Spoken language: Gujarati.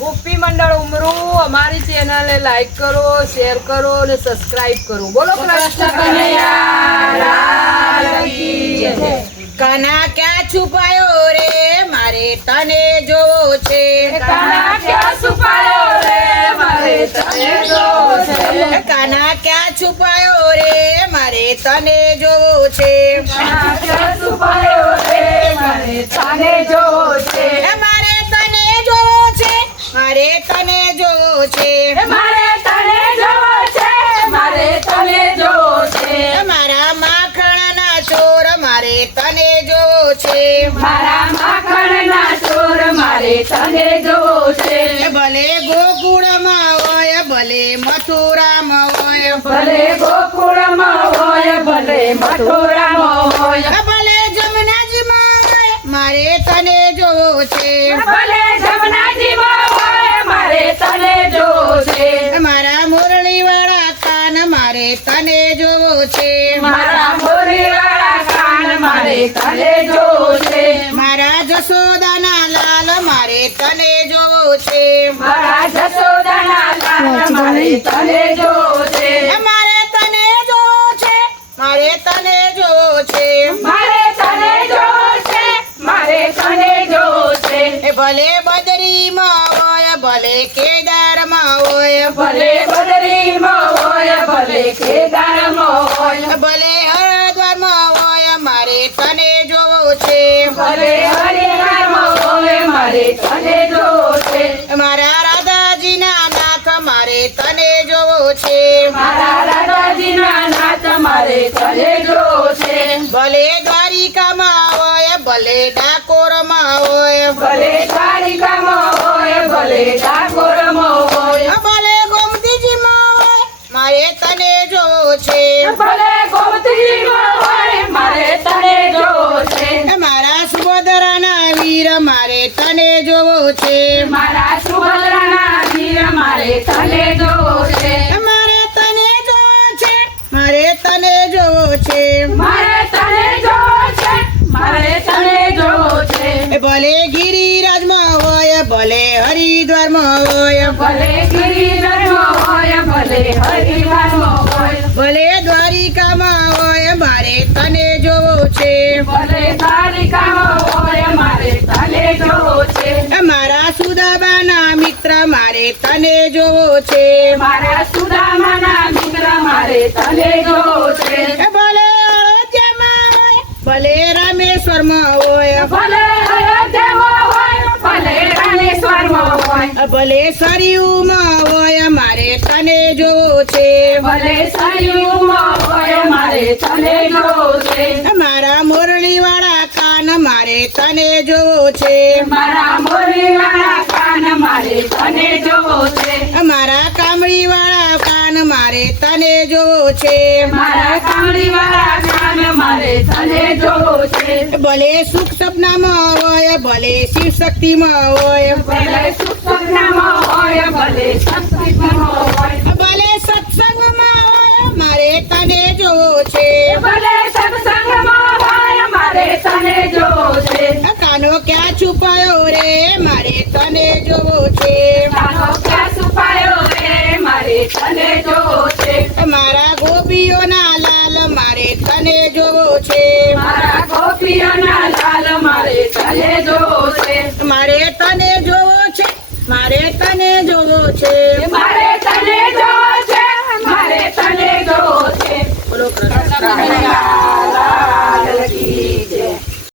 ગોપી મંડળ ઉમરું અમારી ચેનલને લાઈક કરો, શેર કરો અને સબસ્ક્રાઇબ કરો. બોલો કૃષ્ણ કનૈયા લાલ કી જય. કાના ક્યાં છુપાયો રે મારે તને જોવો છે. કાના ક્યાં છુપાયો રે મારે તને જોવો છે. કાના ક્યાં છુપાયો રે મારે તને જોવો છે. કાના ક્યાં છુપાયો રે મારે તને જોવો છે. મારે તને જોવો છે. મારે તને જોવો છે. મારે તને જોવો છે. મારે તને જોવો છે. મારા માખણના ચોર મારે તને જોવો છે. મારા માખણના ચોર મારે તને જોવો છે. ભલે ગોકુળમાં હોય ભલે મથુરામાં હોય ભલે ગોકુળમાં હોય ભલે મથુરામાં હોય ભલે જમનાજીમાં હોય મારે તને જોવો છે. ભલે જમનાજીમાં હોય મારે તને જોવો છે. મારા મુરલીવાળા કાન મારે તને જોવો છે. મારા મોરીવાળા કાન મારે તને જોવો છે. મારા જશોદાના લાલ મારે તને જોવો છે. મારા જશોદાના લાલ મારે તને જોવો છે. મારે તને જોવો છે. મારે તને જોવો છે. મારે તને જોવો છે. મારે તને જોવો છે. ભલે બદરીમાં હોય ભલે કેદારમાં હોય ભલે બદરીમાં હોય ભલે કેદારમાં હોય ભલે હરિદ્વારમાં હોય મારે તને જોવો છે. ભલે હરિદ્વારમાં હોય મારે તને જોવો છે. મારા રાધાજીના નાથ મારે તને જોવો છે. મારા રાધાજીના નાથ મારે તને જોવો છે. ભલે દ્વારિકામાં હોય ભલે ડાકોરમાં હોય ભલે દ્વારિકામાં હોય ભલે ડાકોરમાં હોય ભલે ગોમતીજીમાં હોય મારે તને જોવો છે. ભલે ગોમતીજીમાં હોય મારે તને જોવો છે. મારા સુભદ્રાના વીર મારે તને જોવો છે. મારા સુભદ્રાના વીર મારે તને જોવો છે. મારે તને જોવો છે. મારે તને જોવો છે. મારે તને જોવો છે. મારે તને જોવો છે. ભલે ગિરિરાજમાં હોય ભલે હરિદ્વારમાં હોય ભલે ગિરિરાજમાં હોય ભલે હરિદ્વારમાં હોય ભલે દ્વારિકામાં હોય મારે તને જોવો છે. ભલે દ્વારિકામાં હોય મારે તને જોવો છે. મારા સુદાબાના મિત્ર મારે તને જોવો છે. મારા સુદામાના મિત્ર મારે તને જોવો છે. ભલે અયોધ્યામાં હોય ભલે રામેશ્વરમાં હોય ભલે અયોધ્યામાં હોય ભલે રામેશ્વરમાં હોય ભલે સરયુમાં હોય મારે તને જોવો છે. ભલે સરયુમાં હોય મારે તને જોવો છે. મારા મુરલીવાળા કાન મારે તને જોવો છે. મારા મોરીવાળા કાન મારે તને જોવો છે. મારા કામળીવાળા કાન મારે તને જોવો છે. મારા કામળીવાળા કાન મારે તને જોવો છે. ભલે સુખ સપનામાં હોય ભલે શિવ શક્તિમાં હોય ભલે સુખ સપનામાં હોય ભલે સત્સંગમાં હોય ભલે સત્સંગમાં હોય મારે તને જોવો છે. ભલે સત્સંગમાં હોય મારે તને જોવો છે. કાનો ક્યાં છુપાયો રે મારે તને જોવો છે. કાનો ક્યાં છુપાયો રે મારે તને જોવો છે. મારા ગોપીઓના લાલ મારે તને જોવો છે. મારા ગોપીઓના લાલ મારે તને જોવો છે. મારે તને જોવો છે. મારે તને જોવો છે. મારે તને જોવો છે. મારે તને જોવો છે. બોલો કૃષ્ણ.